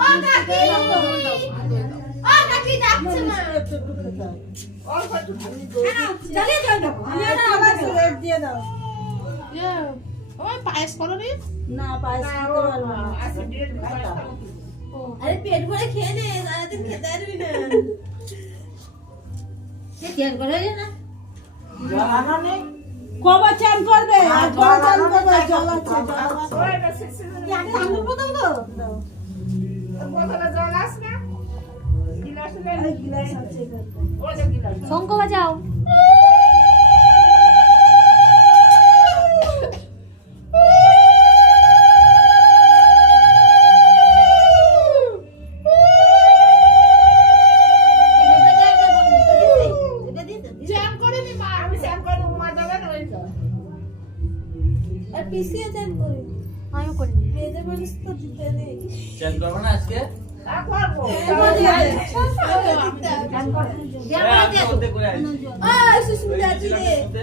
ও কাকি ও কাকি যাচ্ছে না অল্প একটু চালিয়ে যাও না আমি একটা আবার রেট দিয়ে দাও। ওই পায়েস করো নি না পায়েস খেতে পারবো না। আরে পেট ভরে খেয়ে নে সারাদিন খেতে পারবি না চেন করে না জানা নেই। কবে চান করবে আর কবে চান করবে জল আছে ওইটা শেষে ঠান্ডা বোতল তো বোতলে জল আস না গিলাস এই গ্লাস আছে এখানে। ওই যে গিলাস শঙ্খ বাজাও জ্যাম করে নি মা আমি স্যাম করে উমা দেবে না ওই তো আর পিসিও চান করে আমিও করি মেয়েদের মানুষ তো দিতে নেই চেঞ্জ করবো না আজকে তা করবো হ্যাঁ, আমি ওদের করে আসছি। সুস্মিতা ওই রে ছিলাম শুনতে।